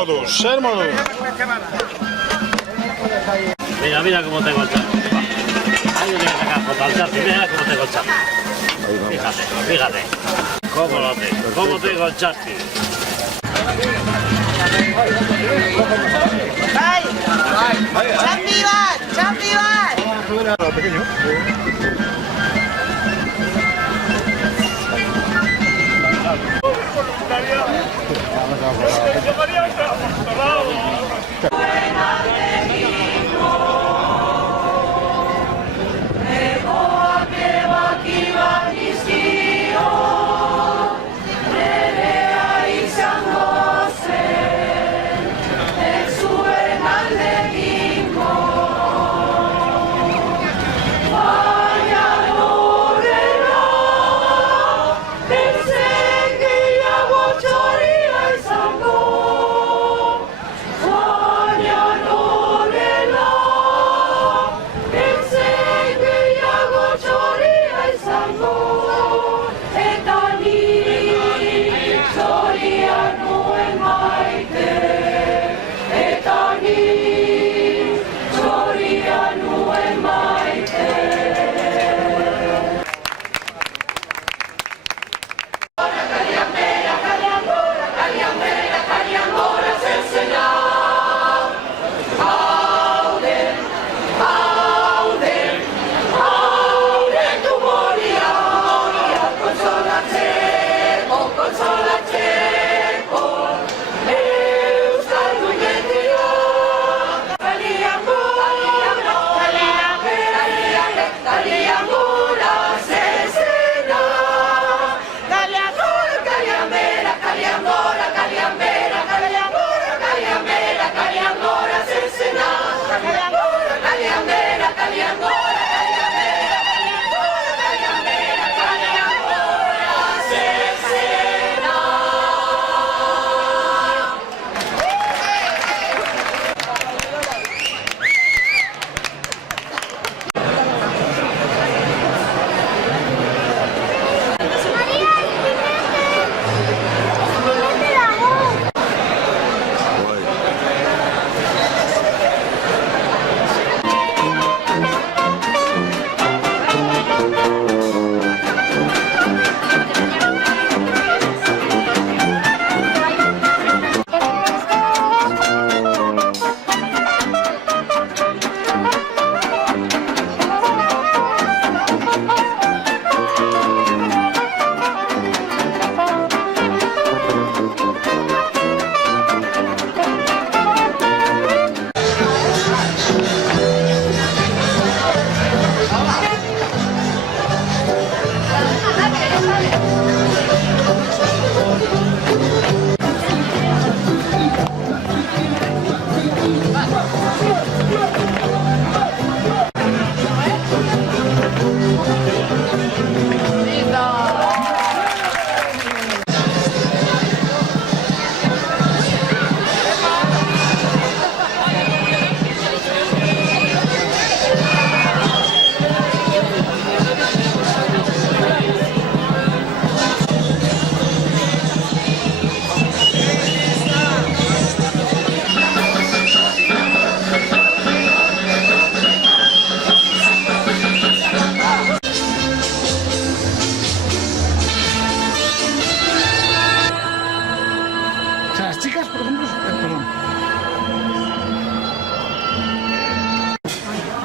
moduz, zer moduz. Mira, mira cómo tengo el charco. Ahí tienes que sacar foto al charco, mira cómo tengo el charco. Fíjate, fíjate. Cómo tengo el charco. ¡Vai! ¡Champi va! ¡Champi va! Pequeño.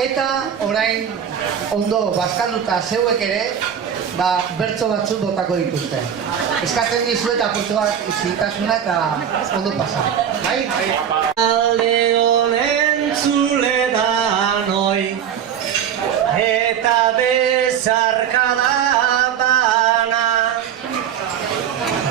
Eta orain ondo bazkalduta zeuek ere, bertso batzuk botako dituzte. Eskatzen dizuet apurtu bat izitasuna eta ondo pasa. Bai? Alde honen zule da noi, eta bezarka da bana,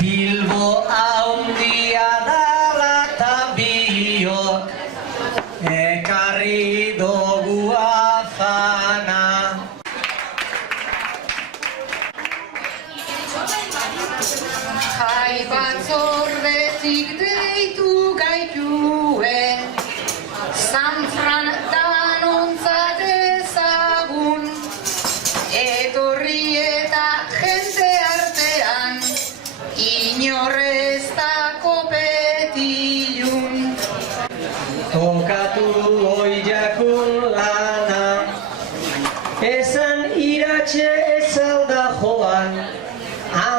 Bilbo haundia dala eta biok, ekarri dugu afana. Jai batzordetik deitu gaitue, Sanfran danontzat ezagun, etorri eta jente artean, inorrez da kopetilun.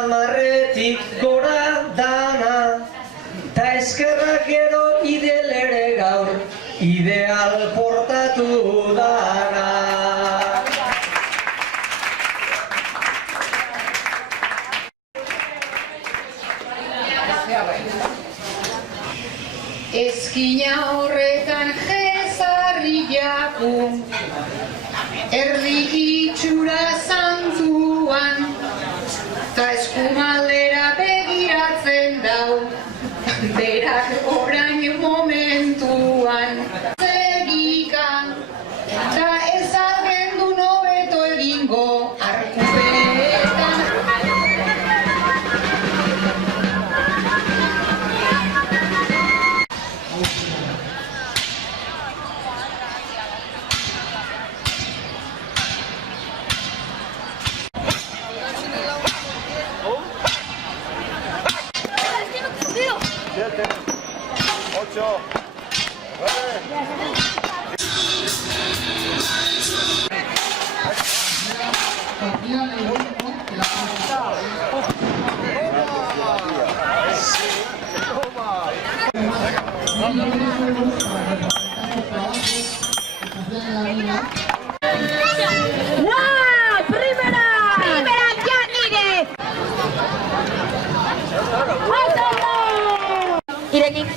Amarretik gora dana, ta eskerrak gero idelere gaur, ideal portatu dana. Eskina horretan jezarri jaku, erdi itxura zantzuan, ta eskumaldera begiratzen dau, berak orain momentuan. Zegikan, ta ez agendu nobeto egingo arkupetan. Irekin.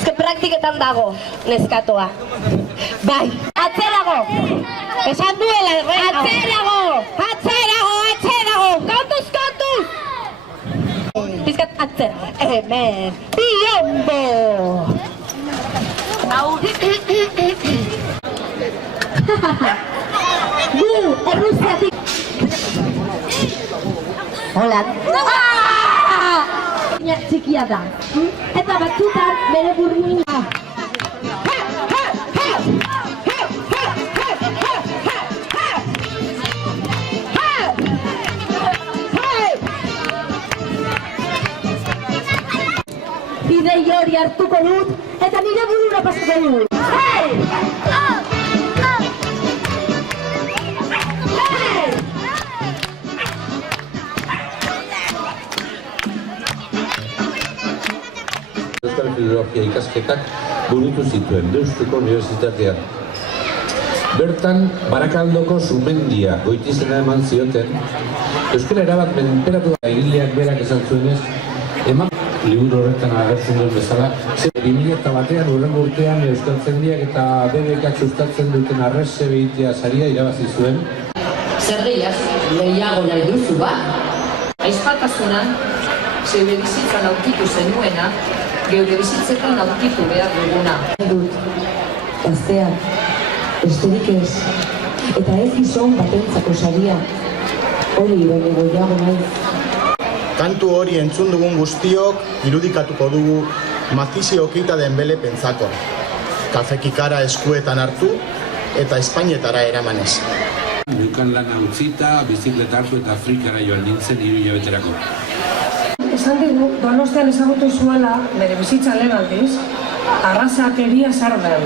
Ezke praktiketan dago, neskatoa. Bai, atzerago! Esan duela, errega! Atzerago! Atzerago, atzerago! Kontuz, kontuz! Pizkat atzerago. Hemen, biombo! Gu, erruziatik! Hola! Txikia da, eta batzutan bere burmuina. Bidei hori hartuko dut, eta nire burura pasako dut. Euskal Filologia ikasketak burutu zituen Deustuko Unibertsitatean. Bertan, Barakaldoko Zumendia goitizena eman zioten, euskara erabat menperatu da egileak berak esan zuenez, eman liburu horretan agertzen duen bezala, 2001an hurrengo urtean Euskaltzaindiak eta BBKak sustatzen duten arrese behitea saria irabazi zuen. Zer lehiago nahi duzu ba? Aizpatasunan, zeure bizitzan aurkitu zenuena, geure bizitzetan aurkitu behar duguna. Dut, gazteak, besterik ez, eta ez gizon batentzako saria, hori baino gehiago naiz. Kantu hori entzun dugun guztiok irudikatuko dugu Mazizi Okita Denbele pentsako. Kafekikara eskuetan hartu eta Espainietara eramanez. Neukan lana utzita, bizikleta hartu eta Afrikara joan nintzen 3 hilabeterako. Esan digu, Donostian ezagutu zuela, bere bizitza lehen aldiz, arrazakeria Sarden.